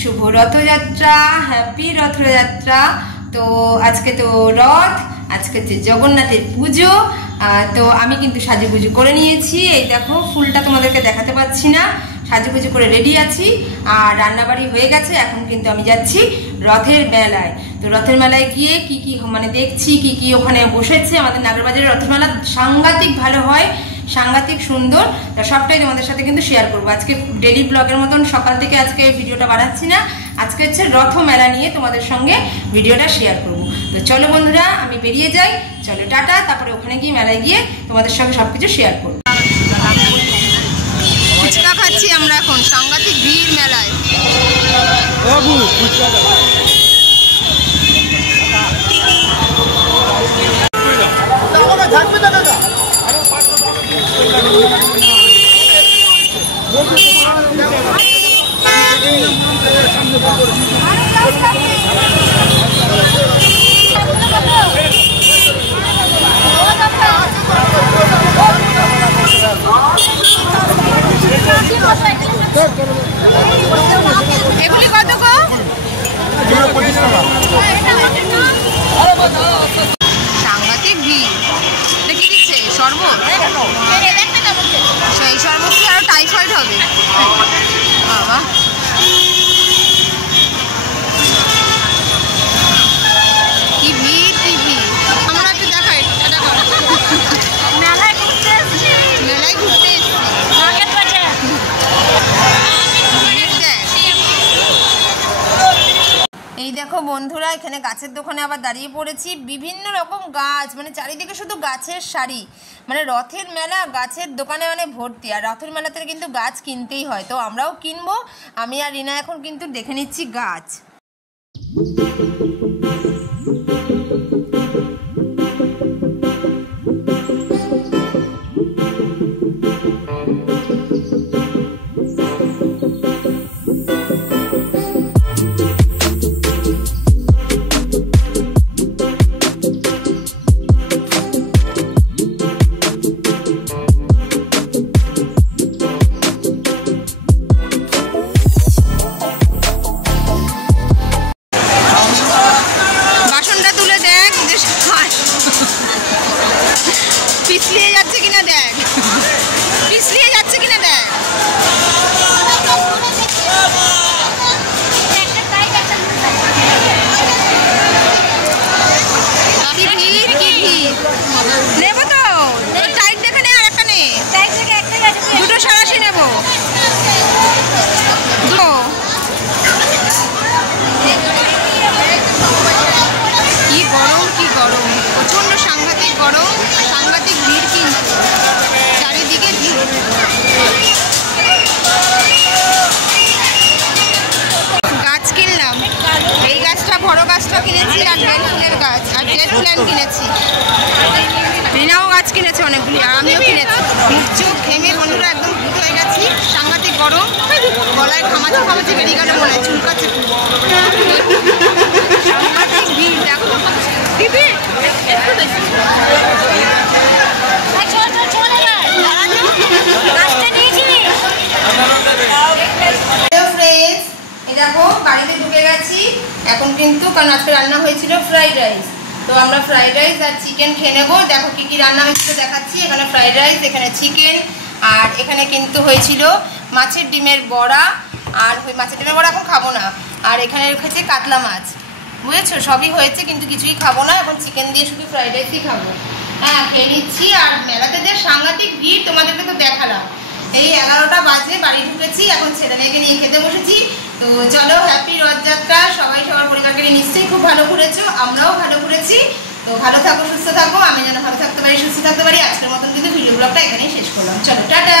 শুভ Rathyatra, happy Rathyatra. তো আজকে তো রথ, আজকে হচ্ছে জগন্নাথের পুজো। তো আমি কিন্তু সাজুগুজু করে নিয়েছি। এই দেখো ফুলটা তোমাদেরকে দেখাতে পাচ্ছি না, সাজুগুজু করে রেডি আছি। আর রান্নাবাড়ি হয়ে গেছে, এখন কিন্তু আমি যাচ্ছি রথের মেলায়। তো রথের মেলায় গিয়ে কি কি মানে দেখছি, কি কি ওখানে বসেছে। আমাদের নাগরবাজারের রথের মেলা সাংঘাতিক ভালো হয়, সাংঘাতিক সুন্দর। তা সবটাই তোমাদের সাথে কিন্তু শেয়ার করবো। আজকে ডেলি ব্লগের মতন সকাল থেকে আজকে ভিডিওটা বানাচ্ছি না, আজকে হচ্ছে রথ মেলা নিয়ে তোমাদের সঙ্গে ভিডিওটা শেয়ার করবো। তো চলো বন্ধুরা, আমি বেরিয়ে যাই, চলো টাটা। তারপরে ওখানে গিয়ে মেলায় গিয়ে তোমাদের সঙ্গে সবকিছু শেয়ার করবো। ফুচকা খাচ্ছি আমরা এখন, সাংঘাতিক ভিড় মেলায়। এগুলি কত গো? সাংঘাতিক ভিড়। কি দিচ্ছে? শরবত? সেই শরবত কি আরো টাইফয়েড হবে বাবা। কি ভিড়, কি ভিড়। আমরা একটু দেখাই, মেলায় ঘুরতে এসছি। এই দেখো বন্ধুরা, এখানে গাছের দোকানে আবার দাঁড়িয়ে পড়েছি। বিভিন্ন রকম গাছ, মানে চারিদিকে শুধু গাছের সারি। মানে রথের মেলা, গাছের দোকানে মানে ভর্তি। আর রথের মেলাতে কিন্তু গাছ কিনতেই হয়, তো আমরাও কিনবো। আমি আর রিনা এখন কিন্তু দেখে নিচ্ছি গাছ। পিছলিয়ে যাচ্ছে কিনা দেখ, পিছলিয়ে যাচ্ছে কিনা দেখ। কি ভিড়, কি ভিড়। নেবো তো, টাইট দেখে নে, আর একটা নে, দুটো সারাশি নেবো। কি গরম, কি গরম, প্রচন্ড সাংঘাতিক গরম, সাংঘাতিক ভিড়। কিন্তু চারিদিকে ভিড়। গাছ কিনলাম, এই গাছটা বড় গাছটা কিনেছি, আর বেল ফুলের গাছ আর জেড প্ল্যান্ট কিনেছি। রিনাও গাছ কিনেছে অনেকগুলি, আর আমিও কিনেছি। চোখ ঘেমে বন্ধুরা একদম ভূত হয়ে গেছি, সাংঘাতিক গরম। গলায় ঘামাচি ঘামাচি বেরিয়ে গেল, মনে হয় চুলকাচ্ছে। সাংঘাতিক ভিড় দেখো। দেখো বাড়িতে ঢুকে গেছি এখন কিন্তু, কারণ আজকে রান্না হয়েছিল ফ্রাইড রাইস। তো আমরা ফ্রাইড রাইস আর চিকেন খেয়ে নেবো। দেখো কি কি রান্না হয়েছিল দেখাচ্ছি। এখানে ফ্রাইড রাইস, এখানে চিকেন, আর এখানে কিন্তু হয়েছিল মাছের ডিমের বড়া। আর ওই মাছের ডিমের বড়া এখন খাবো না। আর এখানে রেখেছে কাতলা মাছ, বুঝেছো? সবই হয়েছে, কিন্তু কিছুই খাবো না এখন। চিকেন দিয়ে শুধু ফ্রাইড রাইসই খাবো। হ্যাঁ, খেয়ে নিচ্ছি। আর মেলাতে যে সাংঘাতিক ভিড় তোমাদেরকে তো দেখালাম। এই 11টা বাজে বাড়ি ঢুকেছি, এখন ছেলে মেয়েকে নিয়ে খেতে বসেছি। তো চলো, হ্যাপি রথযাত্রা। সবাই সবার পরিবারকে নিয়ে নিশ্চয়ই খুব ভালো ঘুরেছো, আমরাও ভালো ঘুরেছি। তো ভালো থাকো, সুস্থ থাকো, আমি যেন ভালো থাকতে পারি, সুস্থ থাকতে পারি। আজকের মতন কিন্তু ভিডিও ব্লগটা এখানেই শেষ করলাম। চলো টাটা।